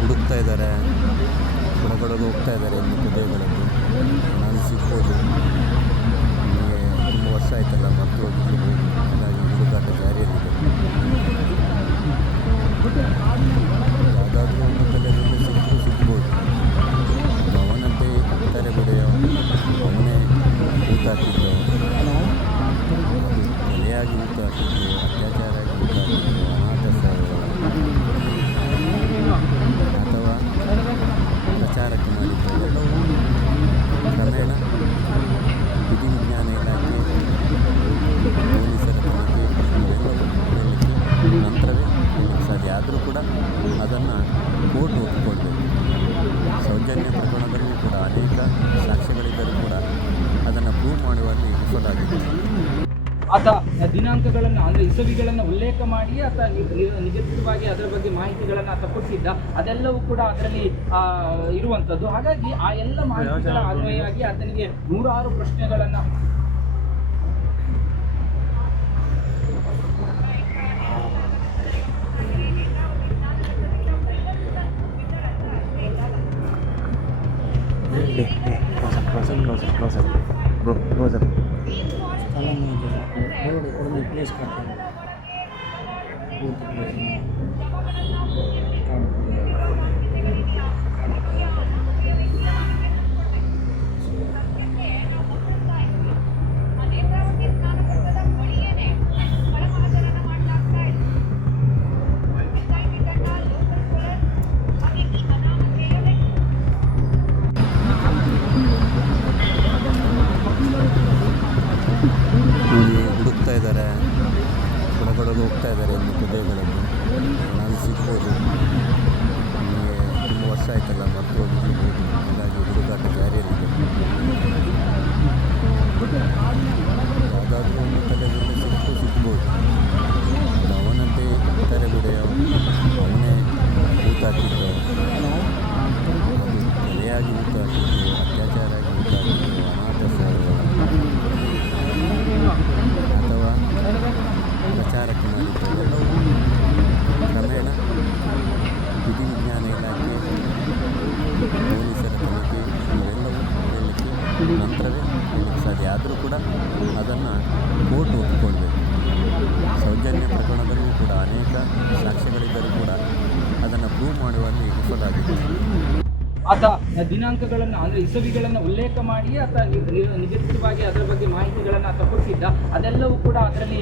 ಹುಡುಕ್ತಾ ಇದ್ದಾರೆ. ಹೊರಗಡೆ ಹೋಗ್ತಾ ಇದ್ದಾರೆ ಇನ್ನು ಕುದುರೆಗಳಲ್ಲಿ ಮಾಡುವಲ್ಲಿ ಆಗಿದೆ ಆತ ದಿನಾಂಕಗಳನ್ನು ಅಂದರೆ ಇಸವಿಗಳನ್ನು ಉಲ್ಲೇಖ ಮಾಡಿ ಆತ ನಿಗದಿತವಾಗಿ ಅದರ ಬಗ್ಗೆ ಮಾಹಿತಿಗಳನ್ನು ಆತ ಕೊಟ್ಟಿದ್ದ. ಅದೆಲ್ಲವೂ ಕೂಡ ಅದರಲ್ಲಿ ಇರುವಂತದ್ದು ಇರುವಂಥದ್ದು. ಹಾಗಾಗಿ ಆ ಎಲ್ಲ ಮಾಹಿತಿಗಳ ಅನ್ವಯವಾಗಿ ಆತನಿಗೆ ನೂರಾರು ಪ್ರಶ್ನೆಗಳನ್ನು ರೋಡ್ கலந்து வந்துடுறேன் அவருடைய குழந்தை பிளேஸ் காட்டுறேன் ಒಳಗೊಳಗೆ ಹೋಗ್ತಾ ಇದ್ದಾರೆ ಇನ್ನು ಕುದುರೆಗಳಲ್ಲಿ ನಾನು ಸಿಗ್ಬೋದು. ನಿಮಗೆ ತುಂಬ ವರ್ಷ ಆಯ್ತಲ್ಲ ಹೋಗಿ ಸಿಗ್ಬೋದು ಹಾಗಾಗಿ ಜಾರಿಯಲ್ಲಿದೆ. ಅದನ್ನು ಕೋರ್ಟ್ ಒಪ್ಪಿಕೊಳ್ಬೇಕು ಸೌಜನ್ಯ ಪ್ರಕರಣದಲ್ಲೂ ಕೂಡ ಅನೇಕ ಸಾಕ್ಷ್ಯಗಳಿದ್ದರೂ ಕೂಡ ಅದನ್ನು ಪ್ರೂವ್ ಮಾಡುವಲ್ಲಿ ವಿಫಲಾಗಿದೆ ಆತ ದಿನಾಂಕಗಳನ್ನು ಅಂದರೆ ಇಸವಿಗಳನ್ನು ಉಲ್ಲೇಖ ಮಾಡಿ ಆತ ನಿಗದಿತವಾಗಿ ಅದರ ಬಗ್ಗೆ ಮಾಹಿತಿಗಳನ್ನು ಆತ ಕೊಟ್ಟಿದ್ದ. ಅದೆಲ್ಲವೂ ಕೂಡ ಅದರಲ್ಲಿ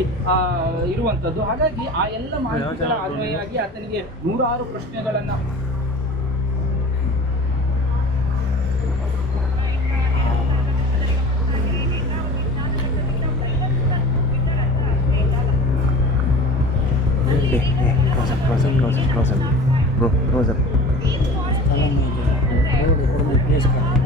ಇರುವಂಥದ್ದು. ಹಾಗಾಗಿ ಆ ಎಲ್ಲ ಮಾಹಿತಿಗಳ ಅನ್ವಯವಾಗಿ ಆತನಿಗೆ ನೂರಾರು ಪ್ರಶ್ನೆಗಳನ್ನು டே டே close up close up close up close up bro close up place பண்ணுறேன்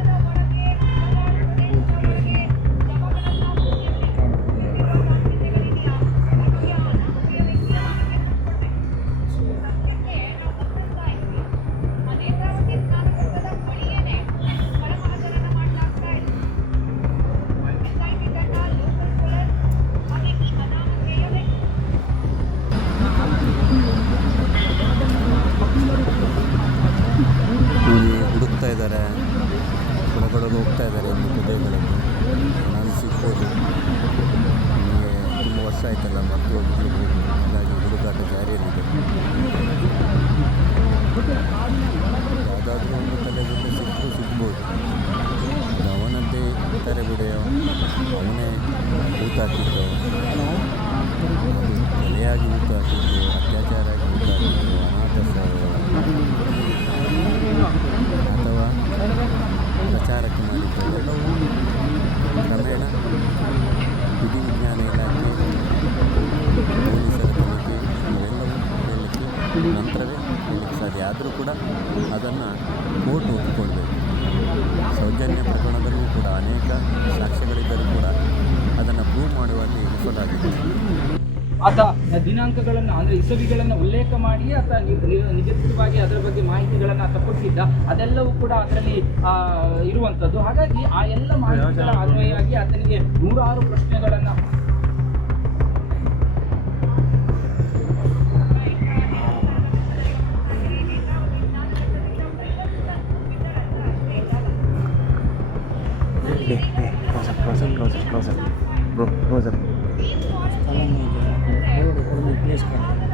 ನಿಮಗೆ ತುಂಬ ವರ್ಷ ಆಯ್ತಲ್ಲ ಮಕ್ಕಳು ಹೋಗಿರ್ಬೋದು ಹಾಗಾಗಿ ಹುಡುಕಾಟ ಜಾರಿಯಲ್ಲಿದೆ. ಯಾವುದಾದ್ರೂ ಒಂದು ಕಲೆಯಲ್ಲಿ ಸಿಕ್ಕರೂ ಸಿಗ್ಬೋದು. ಅವನದ್ದೇ ಬಿಡಿ ಅವನೇ ಊತಾಕಿದ್ದು ಅದು ಕೊಲೆಯಾಗಿ ಊತಾಕಿದ್ದು ಅತ್ಯಾಚಾರ ಆಗಿ ಊತಾಕಿದ್ದು ಅನಾಥ ನಂತರವೇ ಹೇಳಲಿಕ್ಕೆ ಸಾಧ್ಯ? ಆದರೂ ಕೂಡ ಅದನ್ನು ಕೋರ್ಟ್ ಒಪ್ಪಿಕೊಳ್ಬೇಕು. ಸೌಜನ್ಯ ಪ್ರಕರಣದಲ್ಲೂ ಕೂಡ ಅನೇಕ ಸಾಕ್ಷ್ಯಗಳಿದ್ದರೂ ಕೂಡ ಅದನ್ನು ಪ್ರೂವ್ ಮಾಡುವಲ್ಲಿ ವಿಫಲಾಗಿದೆ ಆತ ದಿನಾಂಕಗಳನ್ನು ಅಂದರೆ ಇಸವಿಗಳನ್ನು ಉಲ್ಲೇಖ ಮಾಡಿ ಆತ ನಿ- ನಿ- ನಿಗದಿತವಾಗಿ ಅದರ ಬಗ್ಗೆ ಮಾಹಿತಿಗಳನ್ನು ಆತ ಕೊಟ್ಟಿದ್ದ. ಅದೆಲ್ಲವೂ ಕೂಡ ಅದರಲ್ಲಿ ಇರುವಂಥದ್ದು. ಹಾಗಾಗಿ ಆ ಎಲ್ಲ ಮಾಹಿತಿಗಳ ಅನ್ವಯವಾಗಿ ಆತನಿಗೆ ನೂರಾರು ಪ್ರಶ್ನೆಗಳನ್ನು no sir bro no sir தலைமை ரோடு பிளேஸ் பண்ணுறேன்